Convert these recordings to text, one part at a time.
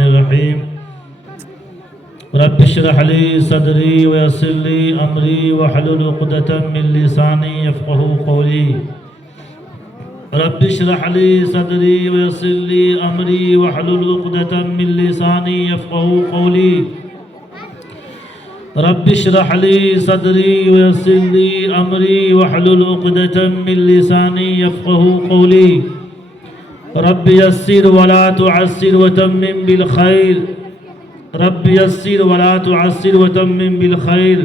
बिस्मिल्लाहिर्रहमानिर्रहीम रब्बि इश्रह ली सदरी व यस्सिर ली अमरी वहलुल उक़दतम मिन लिसानी यफ़क़हू क़ौली। रब्बि इश्रह ली सदरी व यस्सिर ली अमरी वहलुल उक़दतम मिन लिसानी यफ़क़हू क़ौली। रब्बि इश्रह ली सदरी व यस्सिर ली अमरी वहलुल उक़दतम मिन लिसानी यफ़क़हू क़ौली। रब्बि यस्सिर वला तुअस्सिर वतम्मिम बिल खैर। रब्बि यस्सिर वला तुअस्सिर वतम्मिम बिल खैर।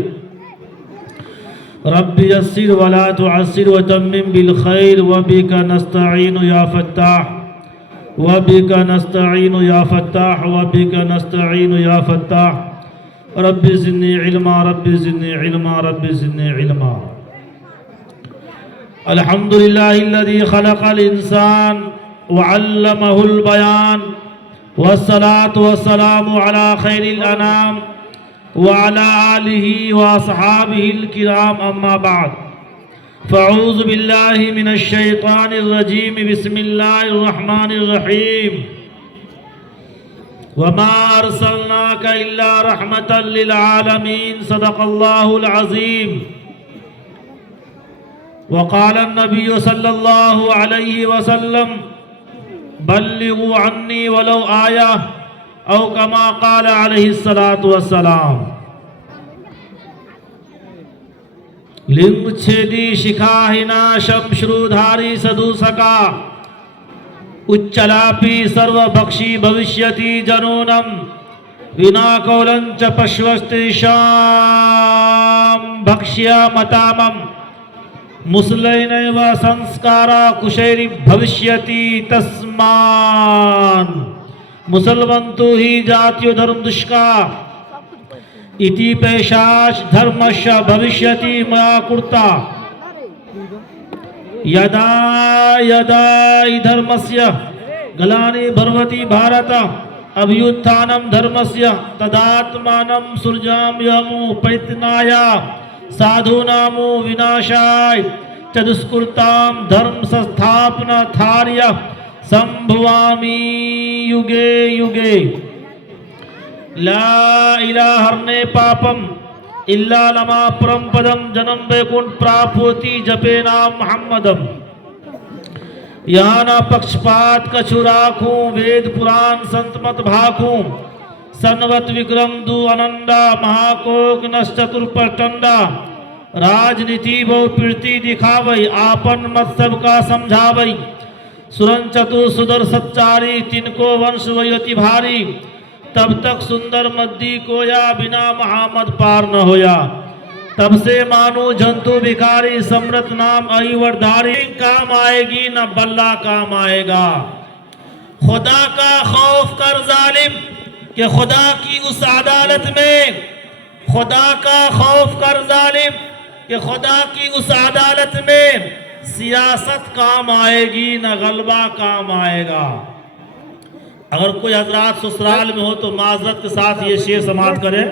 रब्बि यस्सिर वला तुअस्सिर वतम्मिम बिल खैर वबिका नस्तईनु या फत्ताह वबिका नस्तईनु या फत्ताह वबिका नस्तईनु या फत्ताह। Rabbi ज़िदनी इल्मा rabbi ज़िदनी इल्मा rabbi ज़िदनी इल्मा। अल्हम्दुलिल्लाहिल्लज़ी खलक़ल इंसान व अल्लमहुल बयान वस्सलातु वस्सलामु अला खैरिल अनाम व अला आलिहि व अस्हाबिहिल किराम अम्मा बाद। फ़अऊज़ु बिल्लाहि मिनश शैतानिर रजीम बिस्मिल्लाहिर रहमानिर रहीम। वमा अर्सलनाका इल्ला रहमतल लिल आलमीन सदक़ल्लाहुल अज़ीम। वक़ाल नबी सल्लल्लाहु अलैहि वसल्लम बल्लिगू अन्नी वलौ आया औ कमा क़ाल अलैहिस्सलातु वस्सलाम। लिंग छेदी शिखाहिना शमश्रुधारी सदूसका उच्चलापी सर्वभक्षी भविष्यति जनूनम विना कौलंच पश्वस्तिशाम भक्ष्या मतामम मुसलैनैव संस्कारा कुशैरी भविष्यति तस्मान मुसलवन्तु हि जात्यो धर्म दुष्का इति पैशाच धर्मस्य भविष्यति मया कुर्ता। यदा यदा धर्मस्य गलानि भर्वति भारत अभ्युत्थानं धर्मस्य तदात्मानं सृजाम्यहं पैतनाय साधूनामो विनाशाय च दुष्कृतां धर्म संस्थापनार्थाय संभवामि युगे युगे। ला इलाहा ने पापम इल्ला लमा परम पदम जन्म वैकुंठ प्राप्ति जपे नाम मोहम्मदम। यहाँ न पक्षपात कछु राखूं वेद पुराण संत मत भाखूं। सनवत विक्रम दु अनंदा महाकोक नश्चतुर प्रचंडा। राजनीति बहु पीड़ती दिखावई आपन मत सबका समझावई। सुरन चतुर सुदर सच्चारी तिनको वंश वयति भारी। तब तक सुंदर मद्दी कोया बिना महामद पार न होया। तब से मानो जंतु भिखारी समृत नाम अहिवरधारी। काम आएगी न बल्ला काम आएगा। खुदा का खौफ कर जालिम कि खुदा की उस अदालत में। खुदा का खौफ कर जालिम कि खुदा की उस अदालत में सियासत काम आएगी न गलबा काम आएगा। अगर कोई हजरात ससुराल में हो तो माजरत के साथ ये शेर समाप्त करें।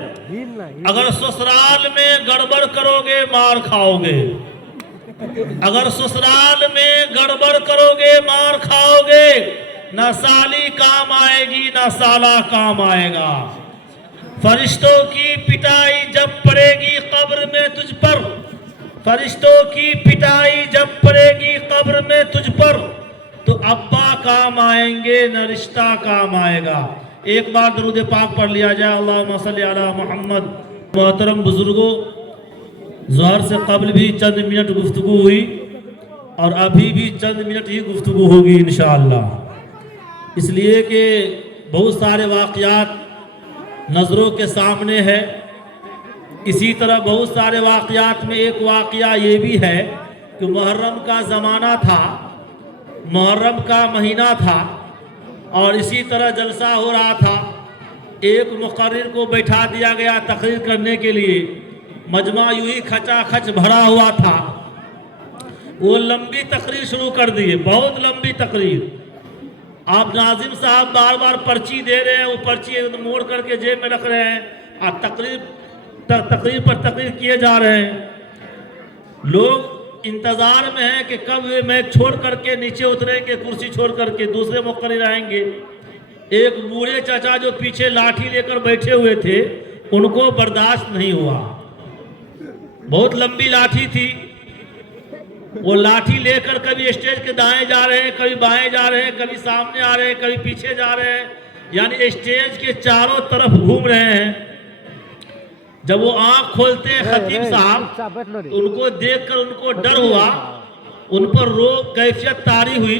अगर ससुराल में गड़बड़ करोगे मार खाओगे। अगर ससुराल में गड़बड़ करोगे मार खाओगे। ना साली काम आएगी ना साला काम आएगा। फरिश्तों की पिटाई जब पड़ेगी कब्र में तुझ पर। फरिश्तों की पिटाई जब पड़ेगी कब्र में तुझ पर तो अब्बा काम आएंगे न रिश्ता काम आएगा। एक बार दरूद पाक पढ़ लिया जाए। अल्लाहुम्मा सल्ली अला मोहम्मद। मोहतरम बुजुर्गों, ज़ोहर से कबल भी चंद मिनट गुफ्तगू हुई और अभी भी चंद मिनट ही गुफ्तगू होगी इंशाअल्लाह। इसलिए कि बहुत सारे वाक़यात नज़रों के सामने है। इसी तरह बहुत सारे वाक़यात में एक वाक़या ये भी है कि मुहर्रम का ज़माना था, मुहर्रम का महीना था और इसी तरह जलसा हो रहा था। एक मुक़र्रिर को बैठा दिया गया तकरीर करने के लिए। मजमा यूं ही खचाखच भरा हुआ था। वो लंबी तकरीर शुरू कर दिए, बहुत लंबी तकरीर। आप नाजिम साहब बार बार पर्ची दे रहे हैं, वो पर्ची मोड़ करके जेब में रख रहे हैं और तकरीर पर तकरीर किए जा रहे हैं। लोग इंतज़ार में हैं कि कब वे मैच छोड़ करके नीचे उतरेंगे, कुर्सी छोड़ करके दूसरे मुक़र्रिर आएंगे। एक बूढ़े चाचा जो पीछे लाठी लेकर बैठे हुए थे, उनको बर्दाश्त नहीं हुआ। बहुत लंबी लाठी थी। वो लाठी लेकर कभी स्टेज के दाएं जा रहे हैं, कभी बाएं जा रहे हैं, कभी सामने आ रहे हैं, कभी पीछे जा रहे हैं, यानी स्टेज के चारों तरफ घूम रहे हैं। जब वो आंख खोलते हैं खतीब साहब, उनको देखकर उनको डर हुआ, उन पर रोब कैफियत तारी हुई,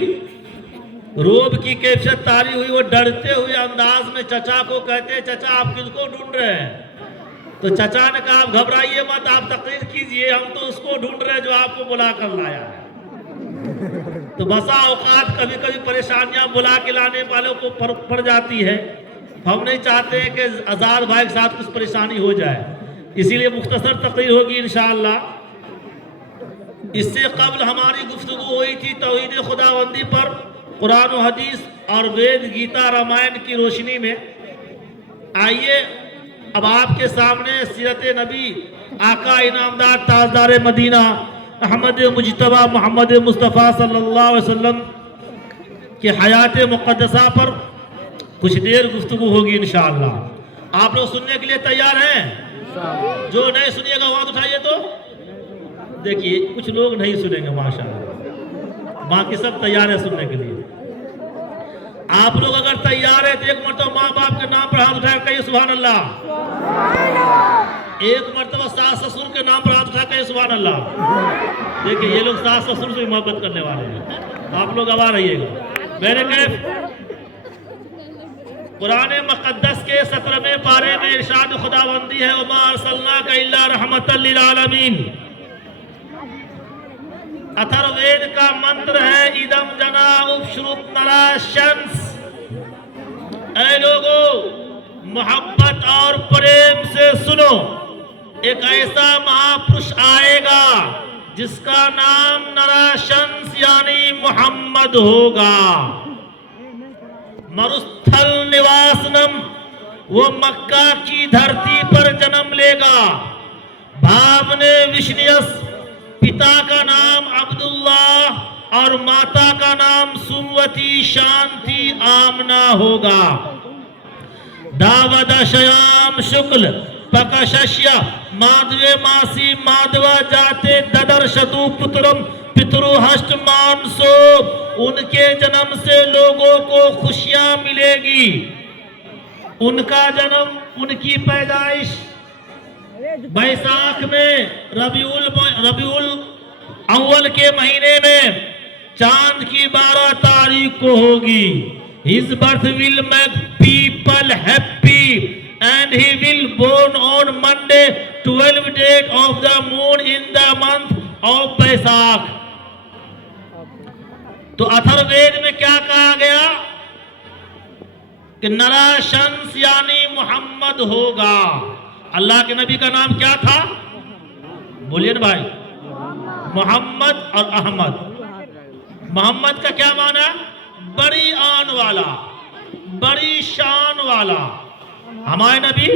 रोब की कैफियत तारी हुई। वो डरते हुए अंदाज में चचा को कहते हैं, चचा आप किसको ढूंढ रहे हैं? तो चचा ने कहा, आप घबराइए मत, आप तकरीर कीजिए, हम तो उसको ढूंढ रहे हैं जो आपको बुला कर लाया है। तो बसा औकात कभी कभी परेशानियां बुला के लाने वालों को पड़ जाती है। हम नहीं चाहते हैं कि आज़ाद भाई के साथ कुछ परेशानी हो जाए, इसीलिए मुख्तसर तकरीर होगी इंशाअल्लाह। इससे कबल हमारी गुफ्तगू हुई थी तौहीद खुदाबंदी पर, कुरान और हदीस और वेद गीता रामायण की रोशनी में। आइए अब आपके सामने सीरत नबी आका इनामदार ताजदार मदीना अहमद मुजतबा मोहम्मद मुस्तफ़ा सल्लल्लाहु अलैहि वसल्लम के हयात मुक़द्दसा पर कुछ देर गुफ्तगू होगी इंशाअल्लाह। आप लोग सुनने के लिए तैयार हैं? जो नहीं सुनिएगा वहां उठाइए। तो देखिए कुछ लोग नहीं सुनेंगे माशाअल्लाह, बाकी सब तैयार है सुनने के लिए। आप लोग अगर तैयार है तो एक मरतबा माँ बाप के नाम पर हाथ उठाकर कहिए सुभान अल्लाह। एक मरतबा सास ससुर के नाम पर हाथ उठा कहिए सुभान अल्लाह। देखिए ये लोग सास ससुर से मोहब्बत करने वाले हैं, आप लोग आवा रहिएगा। मैंने कहा कुरान मुक़द्दस के 17वें पारे में इरशाद खुदाबंदी है, वमा अरसलनाका इल्ला रहमतल लिल आलमीन। अथर्ववेद का मंत्र है, इदम जना उपश्रुत नरा शंस। ऐ लोगों, मोहब्बत और प्रेम से सुनो, एक ऐसा महापुरुष आएगा जिसका नाम नराशंस यानी मोहम्मद होगा। मरुस्थल निवासनम, वो मक्का की धरती पर जन्म लेगा। भावने विष्णियस, पिता का नाम अब्दुल्लाह और माता का नाम सुमवती शांति आमना होगा। दावद शयाम शुक्ल पकशस्य माधवे मासी माधवा जाते ददर्शतु पुत्रम पितृहष्ट मानसो। उनके जन्म से लोगों को खुशियां मिलेगी। उनका जन्म, उनकी पैदाइश बैसाख में रबीउल अव्वल के महीने में चांद की 12 तारीख को होगी। His birth will make people happy and he will born on Monday 12th date of the moon in the month of बैसाख। तो अथर्ववेद में क्या कहा गया कि नराशंस यानी मोहम्मद होगा। अल्लाह के नबी का नाम क्या था? बोलिए ना भाई। मोहम्मद और अहमद। मोहम्मद का क्या माना? बड़ी आन वाला, बड़ी शान वाला। हमारे नबी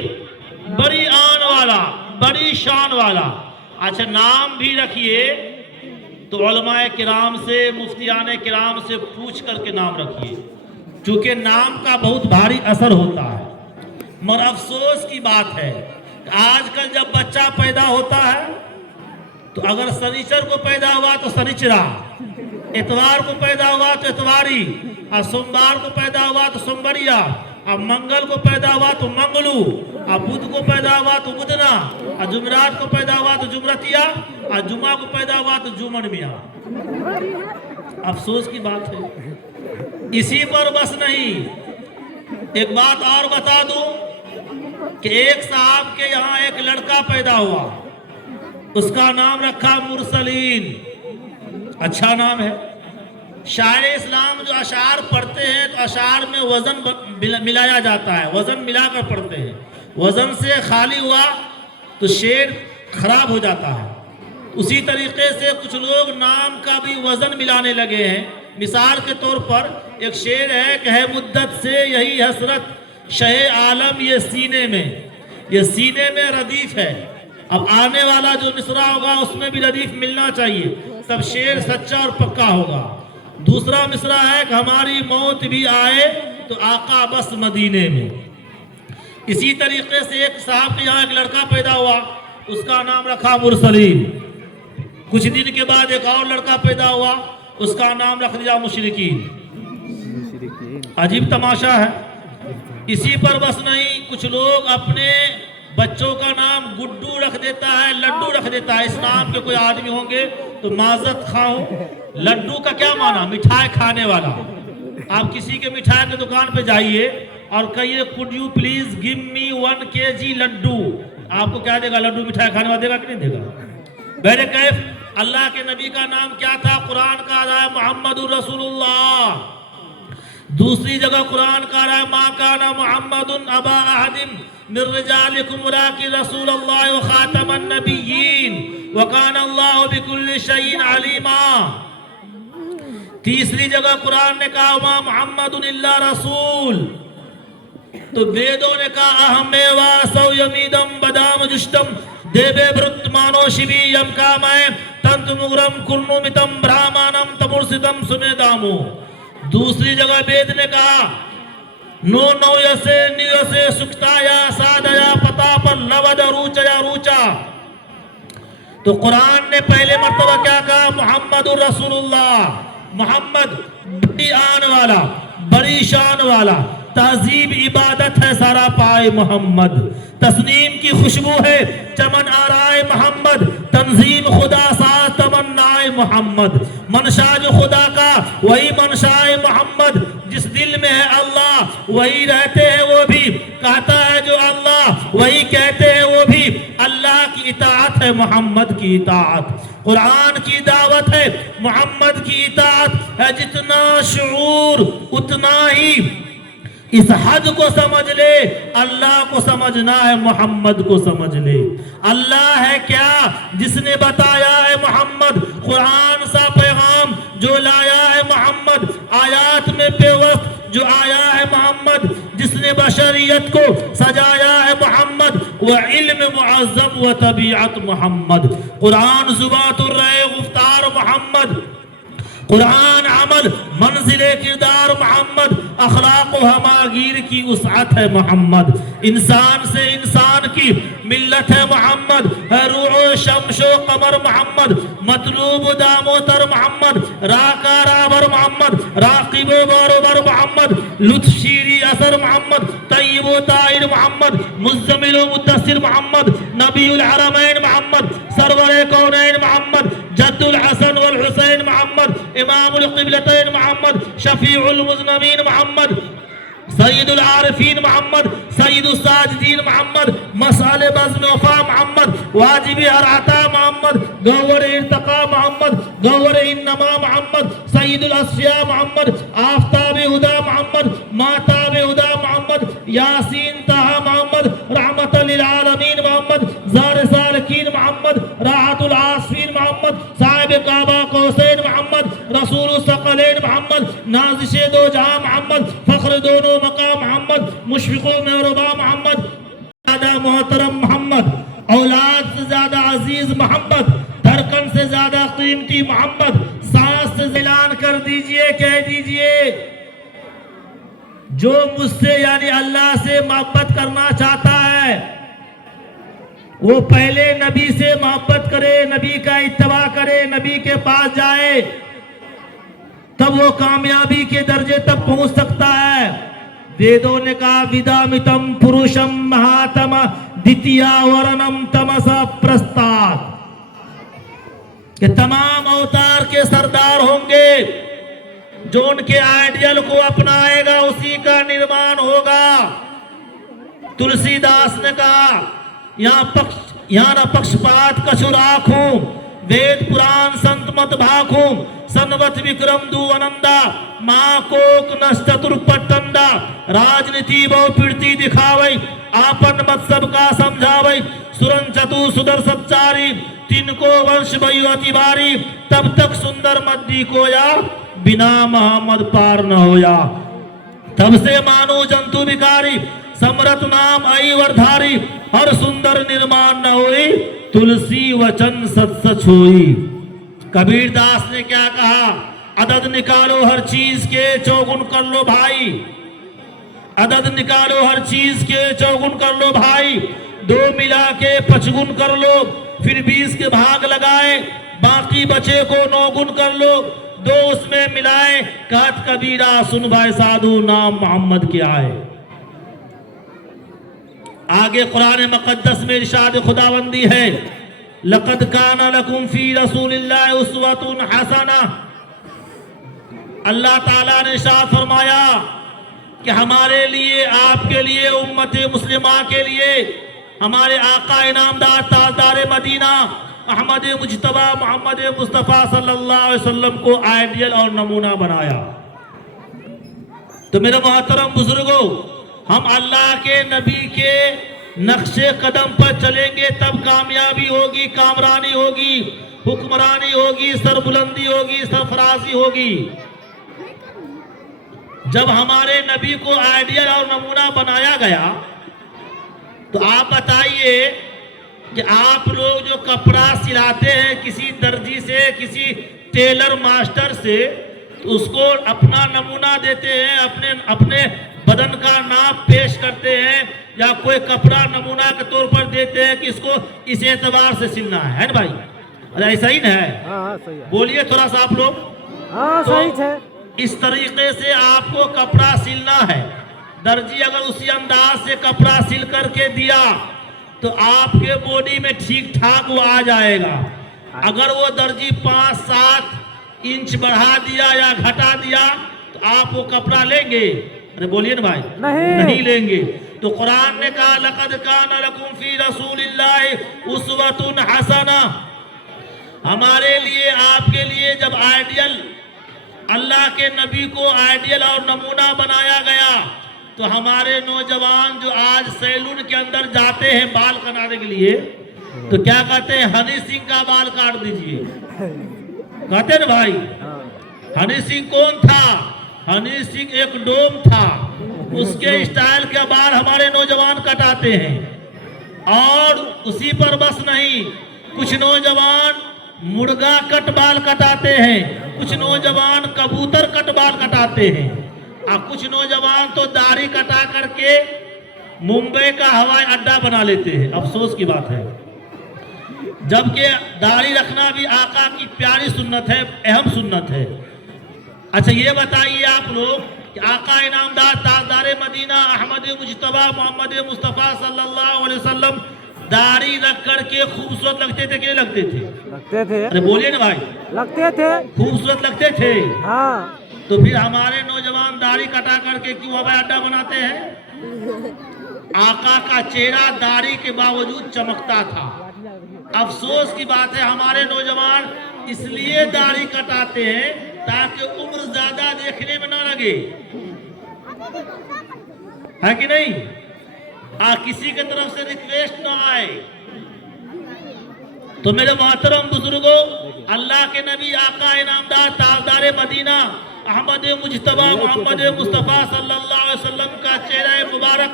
बड़ी आन वाला, बड़ी शान वाला। अच्छा, नाम भी रखिए तो उलमाए किराम से, मुफ्तियान किराम से पूछ करके नाम रखिए, क्योंकि नाम का बहुत भारी असर होता है। मगर अफसोस की बात है आजकल जब बच्चा पैदा होता है तो अगर शनिचर को पैदा हुआ तो शनिचरा, इतवार को पैदा हुआ तो इतवारी, और सोमवार को पैदा हुआ तो सोमवरिया, और मंगल को पैदा हुआ तो मंगलू, और बुध को पैदा हुआ तो बुधना, और जुमरात को पैदा हुआ तो जुमरतिया, और जुमा को पैदा हुआ तो जुमन मिया। अफसोस की बात है। इसी पर बस नहीं, एक बात और बता दूं कि एक साहब के यहाँ एक लड़का पैदा हुआ, उसका नाम रखा मुरसलीन। अच्छा नाम है। शायर इस्लाम जो अशार पढ़ते हैं तो अशार में वजन मिलाया जाता है, वजन मिलाकर पढ़ते हैं। वजन से खाली हुआ तो शेर खराब हो जाता है। उसी तरीके से कुछ लोग नाम का भी वजन मिलाने लगे हैं। मिसाल के तौर पर एक शेर है कि है मुद्दत से यही हसरत शह आलम ये सीने में, ये सीने में रदीफ है। अब आने वाला जो मिसरा होगा उसमें भी रदीफ मिलना चाहिए, तब शेर सच्चा और पक्का होगा। दूसरा मिसरा है कि हमारी मौत भी आए तो आका बस मदीने में। इसी तरीके से एक साहब के यहाँ एक लड़का पैदा हुआ, उसका नाम रखा मुरसलीन। कुछ दिन के बाद एक और लड़का पैदा हुआ, उसका नाम रख दिया मुशरिकीन। अजीब तमाशा है। इसी पर बस नहीं, कुछ लोग अपने बच्चों का नाम गुड्डू रख देता है, लड्डू रख देता है। इस नाम के कोई आदमी होंगे तो माजरत खाऊं। लड्डू का क्या माना? मिठाई खाने वाला। आप किसी के मिठाई की दुकान पे जाइए और कहिए could you please give me 1 kg laddoo, आपको क्या देगा? लड्डू मिठाई खाने वाला देगा कि नहीं देगा? मेरे कैफ अल्लाह के नबी का नाम क्या था? कुरान का आ रहा है मोहम्मदुर रसूलुल्लाह। दूसरी जगह कुरान का आ रहा है मा काना मुहम्मदुन अबा अहदिम मिन रिजालिकुम वलाकिन रसूलुल्लाह व खातमन नबिय्यीन व काना अल्लाहु बिकुल्लि शैइन अलीमा। तीसरी जगह कुरान ने कहा मा मुहम्मदुन इल्ला रसूल। तो वेदों ने कहा अहमेवा सौयमीदम बदाम जुष्टम देवे वृत्त मानो शिवी यम कामय तंतुमुग्रम कुर्नुमितम ब्राह्मणम तमुर्सितम सुमेदामो। दूसरी जगह वेद ने कहा नो नौयसे नियसे सुक्ताया सादया पता पर लवद रूचया रूचा। तो कुरान ने पहले मर्तबा क्या कहा? मोहम्मदुर रसूलुल्लाह। मोहम्मद बड़ी आन वाला, बड़ी शान वाला, तहजीब इबादत है सारा पाए मोहम्मद। तस्नीम की खुशबू है चमन आराय मोहम्मद। तंजीम खुदा सा तमन्नाए मोहम्मद। मनशा जो खुदा का वही मनशाए मोहम्मद। जिस दिल में है अल्लाह वही रहते हैं वो भी। कहता है जो अल्लाह वही कहते हैं वो भी। अल्लाह की इताअत है मोहम्मद की इताअत। कुरान की दावत है मोहम्मद की इताअत है। जितना शऊर उतना ही इस हद को समझ ले, अल्लाह को समझना है, मोहम्मद को समझ ले। अल्लाह है क्या? जिसने बताया है मोहम्मद। कुरान सा पैगाम जो लाया है मोहम्मद। आयात में बेवक्त जो आया है मोहम्मद। जिसने बशरियत को सजाया है मोहम्मद। वह इल्म मुअज़्ज़म व तबीअत मोहम्मद। कुरान ज़ुबातुर रहे गुफ्तार मोहम्मद। कुरान अमल मंजिले किरदार मोहम्मद। अखलाक व हमागीर की उसअत है मोहम्मद। इंसान से इंसान की मिल्लत है मोहम्मद। है रूह शम्शो कमर मोहम्मद। मतलूब दामोतर मोहम्मद। राका राबर मोहम्मद। राकिबो बारोबर मोहम्मद। लुत्फ शीरी असर मोहम्मद। तय्यबो ताहिर मोहम्मद। मुज़्ज़मिलो मुद्दस्सिर मोहम्मद। नबीउल हरमैन मोहम्मद। सरवरे कौनैन मोहम्मद। जद्दुल हसन वल हुसैन मोहम्मद। इमामुल क़िबलतैन मोहम्मद। शफीउल मुज़नबीन मोहम्मद। सय्यदुल आरिफीन मोहम्मद। सय्यदुस साजिदीन मोहम्मद। मसाले बज़्म वफ़ा मोहम्मद। वाजिब हर अता मोहम्मद। गौहर इर्तिक़ा मोहम्मद। गौहर इन्नमा मोहम्मद। सय्यदुल अस्फ़िया मोहम्मद। आफ़ताब हुदा मोहम्मद। माताब हुदा मोहम्मद। यासीन तहा मोहम्मद। रहमतल लिल आलमीन मोहम्मद। ज़ार सालिकीन मोहम्मद। राहतुल आसिफीन मोहम्मद। साहिब काबा कौसैन मोहम्मद। रसूलुस सकलैन मोहम्मद। नाज़िशे दो जहां मोहम्मद। फ़ख्र दोनों मकाम मोहम्मद। मुशफ़िक़ो मेहरबा मोहम्मद। ज़्यादा मोहतरम मोहम्मद। औलाद से ज्यादा अजीज मोहम्मद। धड़कन से ज्यादा कीमती मोहम्मद। सांस से ऐलान कर दीजिए, कह दीजिए जो मुझसे यानी अल्लाह से मोहब्बत करना चाहता है वो पहले नबी से मोहब्बत करे, नबी का इत्तबा करे, नबी के पास जाए, तब वो कामयाबी के दर्जे तक पहुंच सकता है। वेदों ने कहा विदामितम पुरुषम महातम द्वितीया वरणम तमसा प्रस्तात्, कि तमाम अवतार के सरदार होंगे। जो उनके आइडियल को अपनाएगा उसी का निर्माण होगा। तुलसीदास ने कहा यहाँ न पक्षपात कछु राखूं, वेद पुराण संत मत भाखूं, सनवत विक्रम दु अनंदा, माँ कोक नष्ट चतुर्पटंदा, राजनीति बहु पीड़ती दिखावई, आपन मत सबका समझावई, सुरन चतु सुदर सच्चारी, तिनको वंश भयो अति बारी, तब तक सुंदर मद्दी कोया, बिना मोहम्मद पार न होया। तब से मानो जंतु विकारी, समरत नाम आई वरधारी, हर सुंदर निर्माण न होई, तुलसी वचन सच सच होई। कबीर दास ने क्या कहा? अदद निकालो हर चीज के, चौगुन कर लो भाई। अदद निकालो हर चीज के, चौगुन कर लो भाई, 2 मिला के 5 गुण कर लो, फिर 20 के भाग लगाए, बाकी बचे को 9 गुण कर लो, 2 उसमें मिलाए, कहत कबीरा सुन भाई साधु नाम मोहम्मद के आए। आगे कुरान मुकद्दस में इरशाद खुदाबंदी है, लक़द काना लकुम फी रसूलिल्लाहि उस्वतुन हसना। अल्लाह ताला ने इरशाद फरमाया कि हमारे लिए, आपके लिए, उम्मत मुस्लिमा के लिए हमारे आका इनामदार ताजदार मदीना अहमद मुजतबा मोहम्मद मुस्तफ़ा सल्लल्लाहु अलैहि वसल्लम को आइडियल और नमूना बनाया। तो मेरे मोहतरम बुजुर्गों, हम अल्लाह के नबी के नक्शे कदम पर चलेंगे तब कामयाबी होगी, कामरानी होगी, हुक्मरानी होगी, सरबुलंदी होगी, सरफराजी होगी। जब हमारे नबी को आइडियल और नमूना बनाया गया तो आप बताइए कि आप लोग जो कपड़ा सिलाते हैं किसी दर्जी से, किसी टेलर मास्टर से, तो उसको अपना नमूना देते हैं, अपने बदन का नाप पेश करते हैं, या कोई कपड़ा नमूना के तौर पर देते हैं कि इसको इस एतबार से सिलना है ना भाई? अरे ऐसा ही ना है? हाँ, सही है। बोलिए थोड़ा सा आप लोग। हाँ, सही है। इस तरीके से आपको कपड़ा सिलना है। दर्जी अगर उसी अंदाज से कपड़ा सिल करके दिया तो आपके बॉडी में ठीक ठाक वो आ जाएगा। अगर वो दर्जी 5-7 इंच बढ़ा दिया या घटा दिया तो आप वो कपड़ा लेंगे? अरे बोलिए ना भाई। नहीं लेंगे। तो कुरान ने कहा लक़द काना लकुम फी रसूलिल्लाहि उस्वतुन हसना। हमारे लिए, आपके लिए जब आइडियल, अल्लाह के नबी को आइडियल और नमूना बनाया गया तो हमारे नौजवान जो आज सैलून के अंदर जाते हैं बाल कटाने के लिए, तो क्या कहते हैं? हनी सिंह का बाल काट दीजिए, कहते ना भाई। हनी सिंह कौन था? हनी सिंह एक डोम था, उसके स्टाइल के बाल हमारे नौजवान कटाते हैं। और उसी पर बस नहीं, कुछ नौजवान मुर्गा कट बाल कटाते हैं, कुछ नौजवान कबूतर कट बाल कटाते हैं, और कुछ नौजवान तो दाढ़ी कटा करके मुंबई का हवाई अड्डा बना लेते हैं। अफसोस की बात है, जबकि दाढ़ी रखना भी आका की प्यारी सुन्नत है, अहम सुन्नत है। अच्छा ये बताइए आप लोग कि आका इनामदार ताजदार मदीना अहमद मुजतबा मोहम्मद मुस्तफ़ा सल्लल्लाहु अलैहि वसल्लम दाढ़ी रख करके खूबसूरत लगते थे कि लगते थे? लगते थे। अरे बोलिए ना भाई। लगते थे, खूबसूरत लगते थे। हाँ। तो फिर हमारे नौजवान दाढ़ी कटा करके क्यों हवाई अड्डा बनाते हैं? आका का चेहरा दाढ़ी के बावजूद चमकता था। अफसोस की बात है, हमारे नौजवान इसलिए दाढ़ी कटाते हैं ताकि उम्र ज्यादा देखने में ना लगे, है कि नहीं? किसी के तरफ से रिक्वेस्ट ना आए। तो मेरे मोहतरम बुजुर्गों, अल्लाह के नबी आका इनामदार ताजदार मदीना अहमद मुजतबा मोहम्मद मुस्तफ़ा सल्लल्लाहु अलैहि वसल्लम का चेहरा मुबारक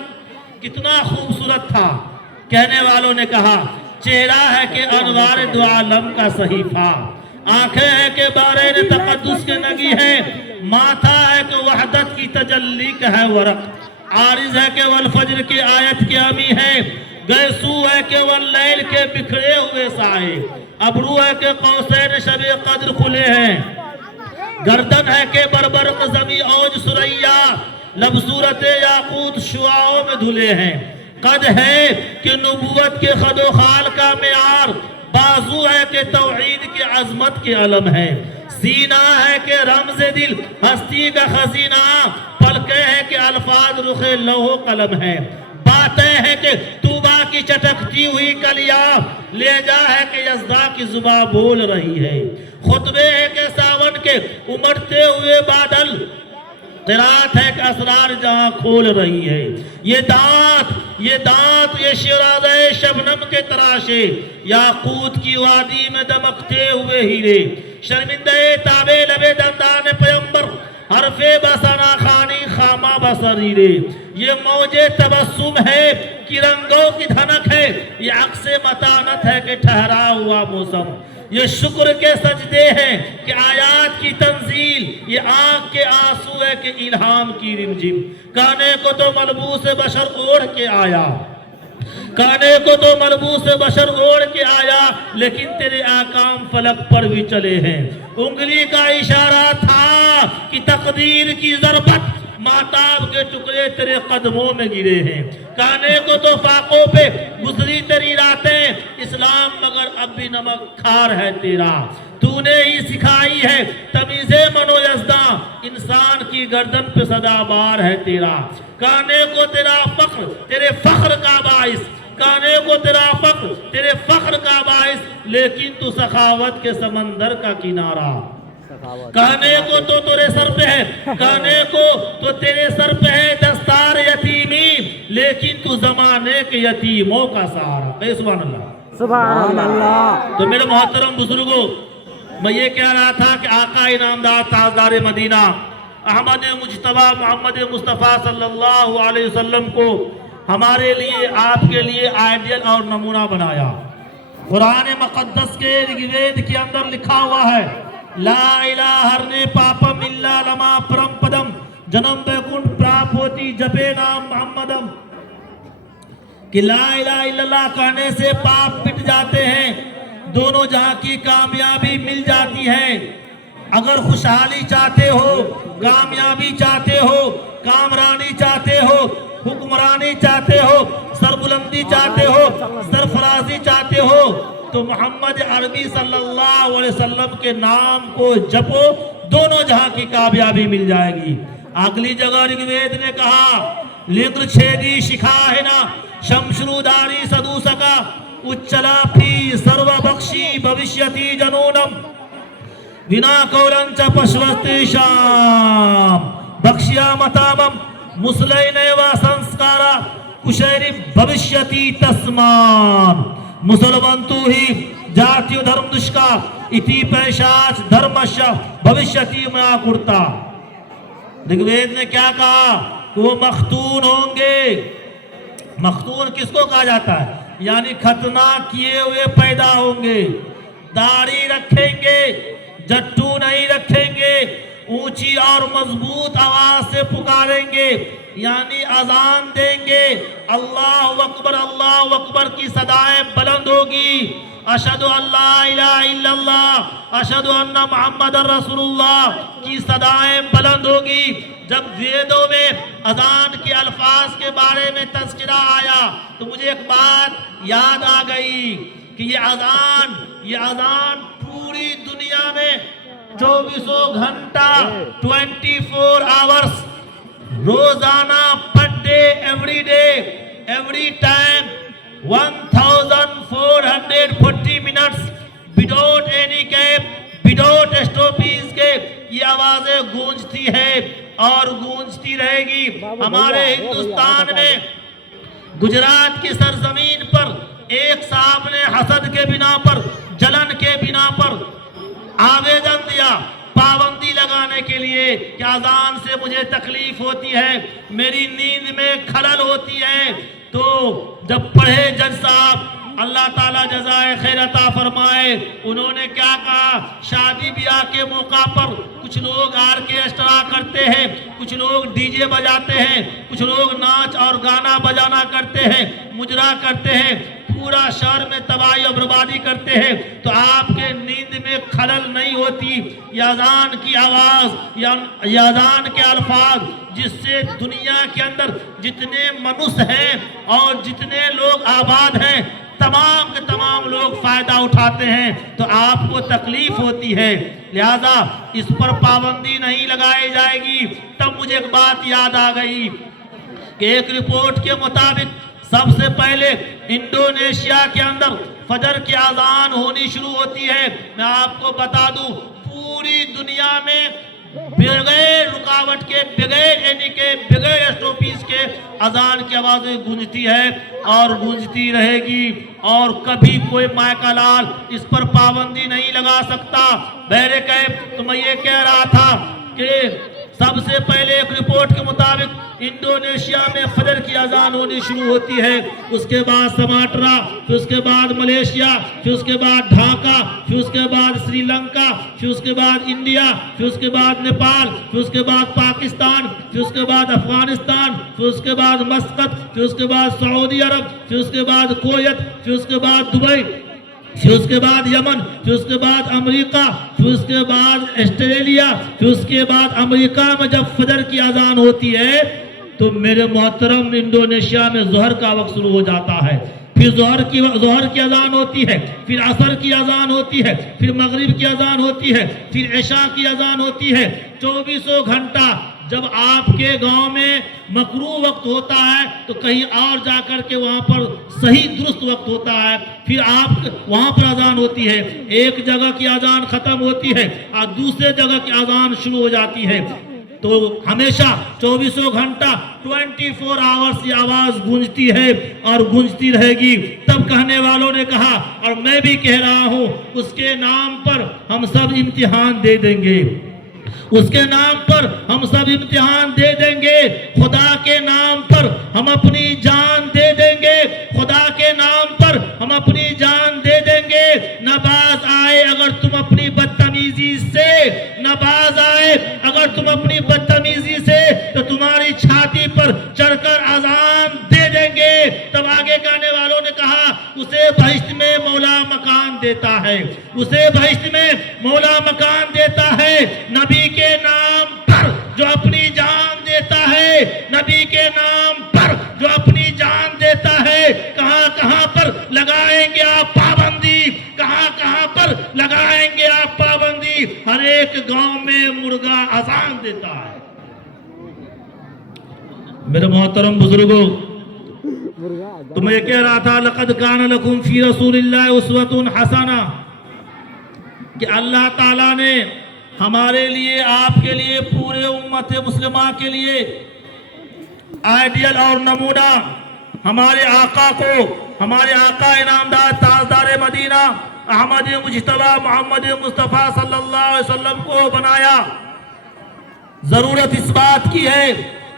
कितना खूबसूरत था। कहने वालों ने कहा, चेहरा है कि अनवार दो आलम का सहीफा, आंखें है कि बारे तकद्दुस के नगी है, माथा है कि वहदत की तजल्ली का है वरक, आरिज है कि वल फज्र की आयत की अमी है, गैसू है कि वल लैल के बिखरे हुए साए, अबरू है कि कौसैन शबे कद्र खुले हैं, गर्दन है कि बरबरक ज़मी औज सुरैया, लबसूरत याकूत शुआओं में धुले हैं, कद है कि नबूवत के खदो खाल का मेयार, बाजू है कि तौहीद की अजमत के अलम है, सीना है कि रमज़े दिल हस्ती का खजीना, पलके है कि अल्फाज रुखे लौहो कलम है, बातें हैं कि तूबा की चटकती हुई कलिया, लेजा है कि यज़दा की जुबां बोल रही है, खुतबे है कि सावन के उमड़ते हुए बादल, क़िरात है कि असरार जहां खोल रही है, ये दांत ये शिराज़े शबनम के तराशे, याकूत की वादी में दमकते हुए हीरे, शर्मिंदे ताबे लबे दंदान पैगंबर, हरफे बसना खानी खामा बसरीरे, ये मौजे तबस्सुम है कि रंगों की धनक है, ये अक्से मतानत है कि ठहरा हुआ मौसम, ये शुक्र के सजदे हैं कि आयात की तंजील, ये आंख के आंसू है कि इल्हाम की रिमझिम। कहने को तो मलबूस बशर ओढ़ के आया, कहने को तो मलबूस बशर ओढ़ के आया, लेकिन तेरे आकाम फलक पर भी चले हैं। उंगली का इशारा था कि तकदीर की ज़रबत, माताब के टुकड़े तेरे कदमों में गिरे हैं। कहने को तो फाकों पे गुजरी तेरी रातें, इस्लाम मगर अब भी नमक खार है तेरा। तूने ही सिखाई है तमीज़े मनोयज़दा, इंसान की गर्दन पे सदाबार है तेरा। कहने को तेरा फख्र तेरे फख्र का बाइस, कहने को तेरा फख्र तेरे फख्र का बाइस, लेकिन तू सखावत के समंदर का किनारा। कहने को तो तेरे सर पे है, कहने को तो तेरे सर पे है दस्तार यतीमी, लेकिन तू जमाने के यतीमों का सहारा। सुभान अल्लाह, सुभान अल्लाह। तो मेरे मोहतरम बुजुर्गों, मैं ये कह रहा था कि आका इनामदार ताजदार मदीना अहमद मुजतबा मोहम्मद मुस्तफ़ा सल्लल्लाहु अलैहि वसल्लम को हमारे लिए, आपके लिए आइडियल और नमूना बनाया। कुरान मुक़द्दस के ऋग्वेद के अंदर लिखा हुआ है, ला इलाहा हरने पापम इल्ला लमा परम पदम, जन्म बैकुंठ प्राप्त होती जपे नाम मोहम्मदम। कि ला इलाहा इल्लल्लाह कहने से पाप मिट जाते हैं, दोनों जहां की कामयाबी मिल जाती है। अगर खुशहाली चाहते हो, कामयाबी चाहते हो, कामरानी चाहते हो, हुक्मरानी चाहते हो, सरबुलंदी चाहते हो, सरफराजी चाहते हो, तो मोहम्मद अरबी सल्लल्लाहु अलैहि वसल्लम के नाम को जपो, दोनों जहां की कामयाबी मिल जाएगी। अगली जगह ऋग्वेद ने कहा, लिंग छेदी शिखा है ना शमशरुदारी सदूसका, उच्चला फी सर्व बख्शी भविष्यति जनूनम, विना कौलंच पशवस्ते शाम बख्शिया मतामम मुसलैने व संस्कारा कुशैरी भविष्यति तस्मान मुसलमंतु ही जातीय धर्म दुष्का इति पैशाच धर्मश भविष्यति मया कुर्ता। ऋग्वेद ने क्या कहा कि वो मख्तून होंगे। मख्तून किसको कहा जाता है? यानी खतना किए हुए पैदा होंगे, दाढ़ी रखेंगे, जट्टू नहीं रखेंगे, ऊंची और मजबूत आवाज से पुकारेंगे, यानी अजान देंगे, अल्लाह अकबर की सदाएं बुलंद होगी, अशहदु अल्ला इलाहा इल्लल्लाह अशहदु अन्ना मुहम्मदर रसूलुल्लाह की सदाएं बुलंद होगी। जब वेदों में अजान के अल्फाज के बारे में तज़किरा आया तो मुझे एक बात याद आ गई कि ये अजान पूरी दुनिया में 24 घंटा 24 आवर्स रोजाना, per day, every time 1440 minutes without any gap, without stoppage के ये आवाजें गूंजती है और गूंजती रहेगी। हमारे हिंदुस्तान में गुजरात की सरजमीन पर एक साहब ने हसद के बिना पर, जलन के बिना पर आवेदन दिया पाबंदी लगाने के लिए कि अजान से मुझे तकलीफ होती है, मेरी नींद में खलल होती है। तो जब पढ़े जज साहब, अल्लाह ताला जज़ाए खैर अता फरमाए, उन्होंने क्या कहा, शादी ब्याह के मौका पर कुछ लोग ऑर्केस्ट्रा करते हैं, कुछ लोग डीजे बजाते हैं, कुछ लोग नाच और गाना बजाना करते हैं, मुजरा करते हैं, पूरा शहर में तबाही और बर्बादी करते हैं। तो आपके नींद में खलल नहीं होती। यह अज़ान की आवाज़ या अज़ान के अल्फाज जिससे दुनिया के अंदर जितने मनुष्य हैं और जितने लोग आबाद हैं, तमाम के तमाम लोग फायदा उठाते हैं, तो आपको तकलीफ होती है, लिहाजा इस पर पाबंदी नहीं लगाई जाएगी। तब मुझे एक बात याद आ गई कि एक रिपोर्ट के मुताबिक सबसे पहले इंडोनेशिया के अंदर फजर की अजान होनी शुरू होती है। मैं आपको बता दूं, पूरी दुनिया में बगैर रुकावट के, बगैर स्टॉपेज के अजान की आवाजें गूंजती है और गूंजती रहेगी, और कभी कोई मायका लाल इस पर पाबंदी नहीं लगा सकता। बहरे कहे तो मैं ये कह रहा था कि सबसे पहले एक रिपोर्ट के मुताबिक इंडोनेशिया में फजर की अजान होनी शुरू होती है, उसके बाद समाट्रा, फिर उसके बाद मलेशिया, फिर उसके बाद ढाका, फिर उसके बाद श्रीलंका, फिर उसके बाद इंडिया, फिर उसके बाद नेपाल, फिर उसके बाद पाकिस्तान, फिर उसके बाद अफगानिस्तान, फिर उसके बाद मस्कत, फिर उसके बाद सऊदी अरब, फिर उसके बाद कोयत, फिर उसके बाद दुबई, फिर उसके बाद यमन, फिर उसके बाद अमेरिका, फिर उसके बाद ऑस्ट्रेलिया, फिर उसके बाद अमेरिका में जब फजर की अजान होती है तो मेरे मोहतरम इंडोनेशिया में जोहर का वक्त शुरू हो जाता है। फिर जोहर की अजान होती है, फिर असर की अजान होती है, फिर मगरिब की अजान होती है, फिर इशा की अजान होती है। 24 घंटा जब आपके गांव में मकरू वक्त होता है तो कहीं और जाकर के वहां पर सही दुरुस्त वक्त होता है, फिर आप वहां पर अजान होती है। एक जगह की अजान खत्म होती है और दूसरे जगह की अजान शुरू हो जाती है। तो हमेशा 24 घंटा 24 आवर्स ये आवाज गूंजती है और गूंजती रहेगी। तब कहने वालों ने कहा और मैं भी कह रहा हूं, उसके नाम पर हम सब इम्तिहान दे देंगे, उसके नाम पर हम सब इम्तिहान दे देंगे, खुदा के नाम पर हम अपनी जान दे देंगे, खुदा के नाम पर हम अपनी जान दे देंगे। नबाज आए अगर तुम अपनी बदतमीजी से, नबाज आए अगर तुम अपनी बदतमीजी से, तो तुम्हारी छाती पर चढ़कर अजान दे देंगे। तब आगे कहने वालों ने कहा उसे बहिश्त में मौला मकान देता है, उसे बहिश्त में मौला मकान देता है। नबी के नाम पर जो अपनी जान देता है, नबी के नाम पर जो अपनी जान देता है, कहां कहां पर लगाएंगे आप पाबंदी, कहां कहां पर लगाएंगे आप पाबंदी। हर एक गांव में मुर्गा अजान देता है। मेरे मोहतरम बुजुर्गों, तो मैं कह रहा था लक़द कान लकुम फी रसूलिल्लाहि उस्वतुन हसना, कि अल्लाह ताला ने हमारे लिए, आपके लिए, पूरे उम्मत मुस्लिमा के लिए आइडियल और नमूना हमारे आका को, हमारे आका इनामदार ताजदार मदीना अहमद मुज्तबा मोहम्मद मुस्तफ़ा सल्लल्लाहु अलैहि वसल्लम को बनाया। जरूरत इस बात की है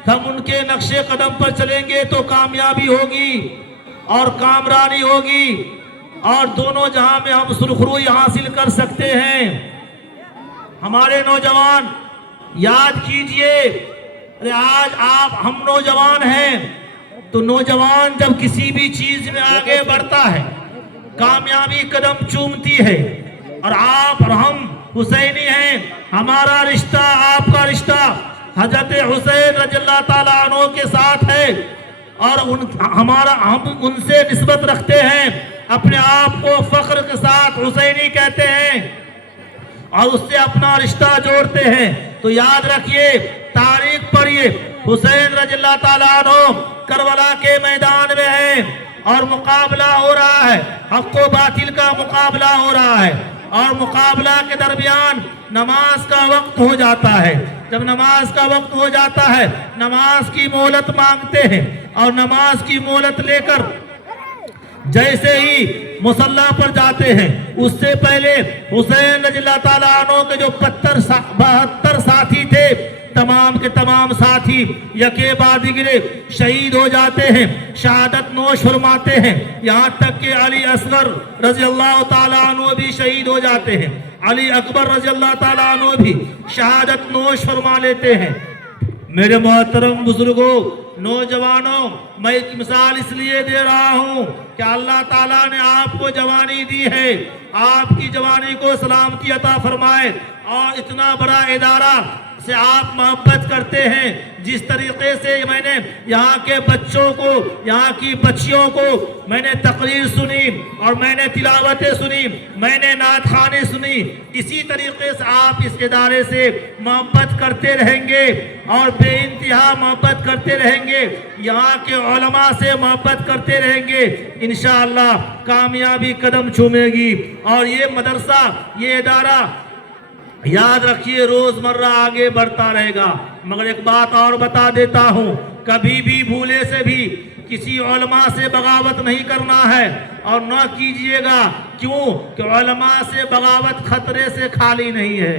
हम उनके नक्शे कदम पर चलेंगे तो कामयाबी होगी और कामरानी होगी और दोनों जहां में हम सुरखरुई हासिल कर सकते हैं। हमारे नौजवान याद कीजिए, अरे आज आप हम नौजवान हैं तो नौजवान जब किसी भी चीज में आगे बढ़ता है कामयाबी कदम चूमती है। और आप और हम हुसैनी हैं, हमारा रिश्ता, आपका रिश्ता हजरत हुसैन रज़ियल्लाहु ताला अन्हु के साथ है और हम उनसे निस्बत रखते हैं, अपने आप को फख्र के साथ हुसैनी कहते हैं और उससे अपना रिश्ता जोड़ते हैं। तो याद रखिए, तारीख पढ़िए, हुसैन रज़ियल्लाहु ताला अन्हु करबला के मैदान में है और मुकाबला हो रहा है, हक़ व बातिल का मुकाबला हो रहा है और मुकाबला के दरमियान नमाज का वक्त हो जाता है। जब नमाज का वक्त हो जाता है नमाज की मोहलत मांगते हैं और नमाज की मोहलत लेकर जैसे ही मुसल्ला पर जाते हैं उससे पहले हुसैन रज़ियल्लाहु ताला अन्हु के जो 72 साथी थे, तमाम के तमाम साथी यके बाद दिगरे शहीद हो जाते हैं, शहादत नोश फरमाते हैं। यहाँ तक कि अली असगर रज़ियल्लाहु ताला अन्हु भी शहीद हो जाते हैं, अली अकबर रज़ियल्लाहु ताला अन्हु भी शहादत नोश फरमा लेते हैं। मेरे मोहतरम बुजुर्गों, नौजवानों, मैं एक मिसाल इसलिए दे रहा हूँ कि अल्लाह ताला ने आपको जवानी दी है, आपकी जवानी को सलामती अता फरमाए और इतना बड़ा इदारा से आप मोहब्बत करते हैं। जिस तरीके से मैंने यहाँ के बच्चों को, यहाँ की बच्चियों को मैंने तकरीर सुनी और मैंने तिलावतें सुनी, मैंने नात खाने सुनी, इसी तरीके से आप इस इदारे से मोहब्बत करते रहेंगे और बेइंतहा मोहब्बत करते रहेंगे, यहाँ के उलमा से मोहब्बत करते रहेंगे। इंशाअल्लाह कामयाबी कदम चूमेगी और ये मदरसा, ये इदारा याद रखिए रोजमर्रा आगे बढ़ता रहेगा। मगर एक बात और बता देता हूँ, कभी भी भूले से भी किसी उलमा से बगावत नहीं करना है और न कीजिएगा। क्यों? कि उलमा से बगावत खतरे से खाली नहीं है।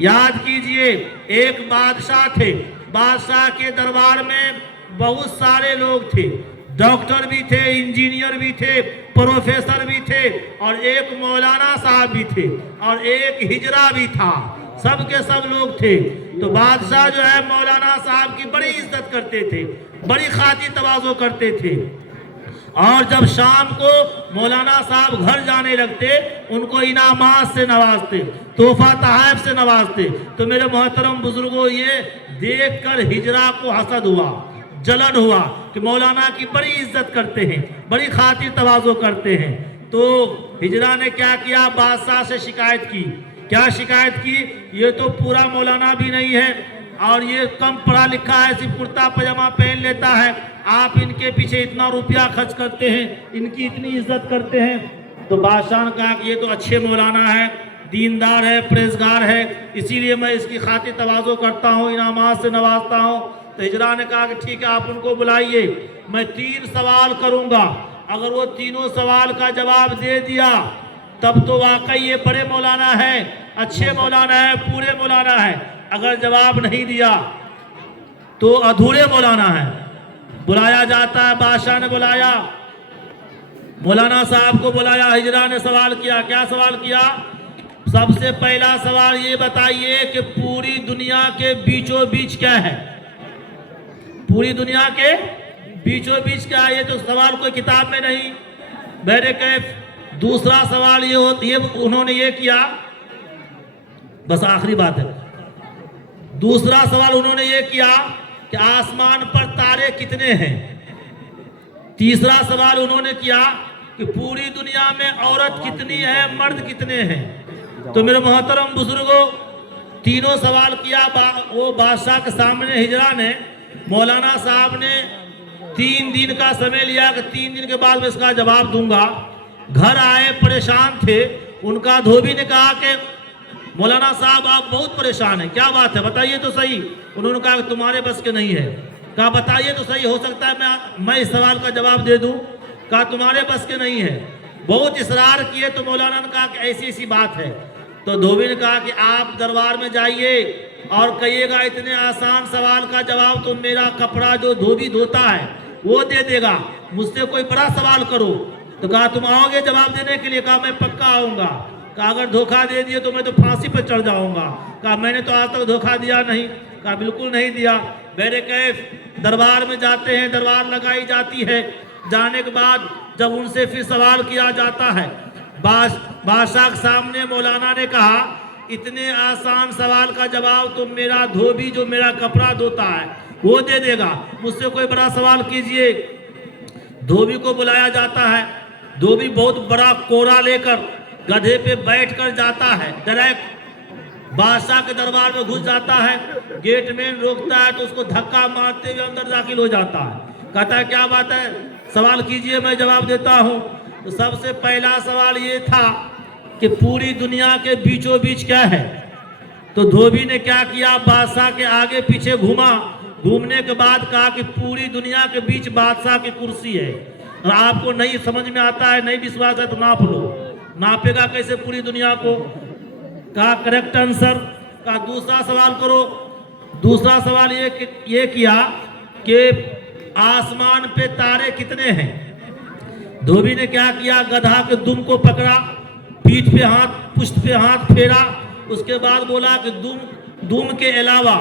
याद कीजिए, एक बादशाह थे, बादशाह के दरबार में बहुत सारे लोग थे, डॉक्टर भी थे, इंजीनियर भी थे, प्रोफेसर भी थे, और एक मौलाना साहब भी थे, और एक हिजरा भी था। सब के सब लोग थे। तो बादशाह जो है मौलाना साहब की बड़ी इज्जत करते थे, बड़ी खातिर तवाज़ो करते थे। और जब शाम को मौलाना साहब घर जाने लगते, उनको इनामात से नवाजते, तोहफा तहफ़ से नवाजते। तो मेरे मोहतरम बुजुर्गों, ये देखकर हिजरा को हसद हुआ, जलन हुआ कि मौलाना की बड़ी इज्जत करते हैं, बड़ी खातिर तवाज़ो करते हैं। तो हिजरा ने क्या किया, बादशाह से शिकायत की। क्या शिकायत की, ये तो पूरा मौलाना भी नहीं है, और ये कम पढ़ा लिखा है, सिर्फ कुर्ता पजामा पहन लेता है, आप इनके पीछे इतना रुपया खर्च करते हैं, इनकी इतनी इज्जत करते हैं। तो बादशाह ने कहा कि ये तो अच्छे मौलाना है, दीनदार है, परहेजगार है, इसीलिए मैं इसकी खातिर तवाज़ो करता हूँ, इनामात से नवाजता हूँ। तो हिजरा ने कहा कि ठीक है, आप उनको बुलाइए, मैं 3 सवाल करूँगा, अगर वो तीनों सवाल का जवाब दे दिया तब तो वाकई ये बड़े मौलाना है, अच्छे मौलाना है, पूरे मौलाना है। अगर जवाब नहीं दिया तो अधूरे मौलाना है। बुलाया जाता है, बादशाह ने बुलाया, मौलाना साहब को बुलाया। हिजरा ने सवाल किया। क्या सवाल किया? सबसे पहला सवाल ये बताइए कि पूरी दुनिया के बीचों बीच क्या है? पूरी दुनिया के बीचों बीच क्या है? ये तो सवाल कोई किताब में नहीं, बहरे कैफ। दूसरा सवाल ये उन्होंने ये किया, बस आखिरी बात है, दूसरा सवाल उन्होंने ये किया कि आसमान पर तारे कितने हैं। तीसरा सवाल उन्होंने किया कि पूरी दुनिया में औरत कितनी है, मर्द कितने हैं। तो मेरे मोहतरम बुजुर्गों, तीनों सवाल किया वो बादशाह के सामने। हिजरा ने, मौलाना साहब ने 3 दिन का समय लिया कि 3 दिन के बाद मैं इसका जवाब दूंगा। घर आए, परेशान थे। उनका धोबी ने कहा कि मौलाना साहब आप बहुत परेशान हैं, क्या बात है, बताइए तो सही। उन्होंने कहा कि तुम्हारे बस के नहीं है। कहा बताइए तो सही, हो सकता है मैं इस सवाल का जवाब दे दूं। कहा तुम्हारे बस के नहीं है। बहुत इसरार किए तो मौलाना ने कहा कि ऐसी ऐसी बात है। तो धोबी ने कहा कि आप दरबार में जाइए और कहिएगा इतने आसान सवाल का जवाब तो मेरा कपड़ा जो धोबी धोता है वो दे देगा, मुझसे कोई बड़ा सवाल करो। तो कहा तुम आओगे जवाब देने के लिए? कहा मैं पक्का आऊंगा। कहा अगर धोखा दे दिए तो मैं तो फांसी पर चढ़ जाऊंगा। कहा मैंने तो आज तक धोखा दिया नहीं। कहा बिल्कुल नहीं दिया। बहरे कैफ दरबार में जाते हैं, दरबार लगाई जाती है। जाने के बाद जब उनसे फिर सवाल किया जाता है, बादशाह के सामने मौलाना ने कहा इतने आसान सवाल का जवाब तो मेरा धोबी जो मेरा कपड़ा धोता है वो दे देगा, मुझसे कोई बड़ा सवाल कीजिए। धोबी को बुलाया जाता है। धोबी बहुत बड़ा कोरा लेकर गधे पे बैठकर जाता है, डायरेक्ट बादशाह के दरबार में घुस जाता है। गेटमैन रोकता है तो उसको धक्का मारते हुए अंदर दाखिल हो जाता है। कहता है क्या बात है, सवाल कीजिए, मैं जवाब देता हूँ। तो सबसे पहला सवाल ये था कि पूरी दुनिया के बीचों बीच क्या है। तो धोबी ने क्या किया, बादशाह के आगे पीछे घूमा। घूमने के बाद कहा कि पूरी दुनिया के बीच बादशाह की कुर्सी है। और आपको नहीं समझ में आता है, नहीं विश्वास है तो नाप लो। नापेगा कैसे पूरी दुनिया को? कहा करेक्ट आंसर। कहा दूसरा सवाल करो। दूसरा सवाल ये किया कि आसमान पे तारे कितने हैं। धोबी ने क्या किया, गधा के दुम को पकड़ा, पीठ पे हाथ, पुष्ट पे हाथ फेरा। उसके बाद बोला कि दुम के अलावा,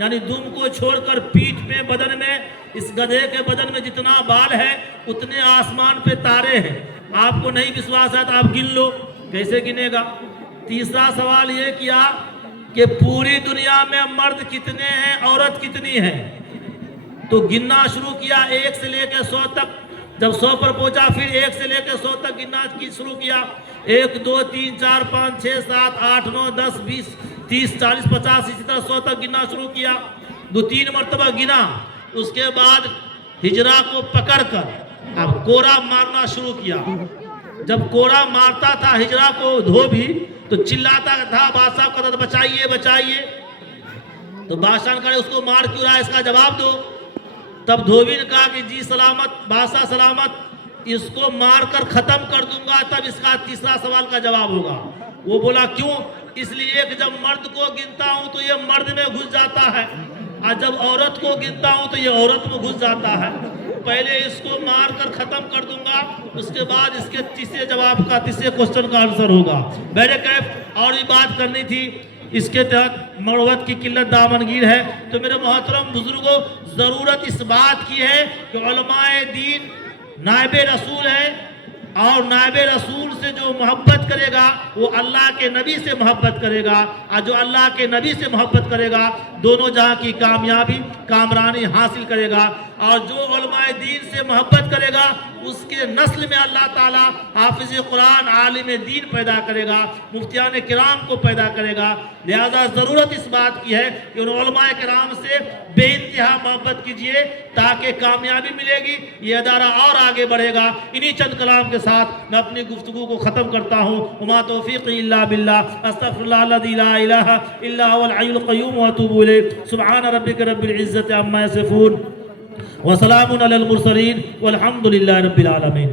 यानी दुम को छोड़कर पीठ में, बदन में, इस गधे के बदन में जितना बाल है उतने आसमान पे तारे हैं। आपको नहीं विश्वास है तो आप गिन लो। कैसे गिनेगा? तीसरा सवाल ये किया कि पूरी दुनिया में मर्द कितने हैं, औरत कितनी है। तो गिनना शुरू किया 1 से लेकर 100 तक। जब 100 पर पहुंचा फिर 1 से लेकर 100 तक गिनना शुरू किया। 1 2 3 4 5 6 7 8 9 10 20 30 40 50 इसी तरह 100 तक गिनना शुरू किया। 2-3 मरतबा गिना। उसके बाद हिजरा को पकड़कर अब कोरा मारना शुरू किया। जब कोरा मारता था हिजरा को धोबी तो चिल्लाता था बादशाह को, बचाइए बचाइए। तो बादशाह ने कहा उसको मार क्यों रहा है, इसका जवाब दो। तब धोबी ने कहा कि जी सलामत, बादशाह सलामत, इसको मारकर खत्म कर दूंगा तब इसका तीसरा सवाल का जवाब होगा। वो बोला क्यों? इसलिए कि जब मर्द को गिनता हूं तो ये मर्द में घुस जाता है, और जब औरत को गिनता हूं तो ये औरत में घुस जाता है। पहले इसको मार कर खत्म कर दूंगा, उसके बाद इसके तीसरे जवाब का, तीसरे क्वेश्चन का आंसर होगा। मेरे कैफ और भी बात करनी थी, इसके तहत मरवत की किल्लत दामनगीर है। तो मेरे मोहतरम बुजुर्गों, ज़रूरत इस बात की है कि उलमाए दीन नायबे रसूल है, और नायबे रसूल से जो मोहब्बत करेगा वो अल्लाह के नबी से मोहब्बत करेगा, और जो अल्लाह के नबी से मोहब्बत करेगा दोनों जहां की कामयाबी कामरानी हासिल करेगा। और जो उलमाए दीन से मोहब्बत करेगा उसके नस्ल में अल्लाह ताला हाफिज कुरान आलिम दीन पैदा करेगा, मुफ्तियान किराम को पैदा करेगा। लिहाजा ज़रूरत इस बात की है कि उन उलमाए किराम से बेइंतहा मोहब्बत कीजिए ताकि कामयाबी मिलेगी, ये अदारा और आगे बढ़ेगा। इन्हीं चंद कलाम के साथ मैं अपनी गुफ्तगू को ख़त्म करता हूँ। उमा तौफीक़ इल्ला बिल्लाह, अस्तग़फिरुल्लाह अल्लज़ी ला इलाहा इल्ला हुवल हय्युल क़य्यूम व अतूबु इलैह। सुब्हान रब्बिका रब्बिल इज़्ज़ति अम्मा यसिफ़ून व सलामुन अलल मुरसलीन वल्हम्दुलिल्लाहि रब्बिल आलमीन।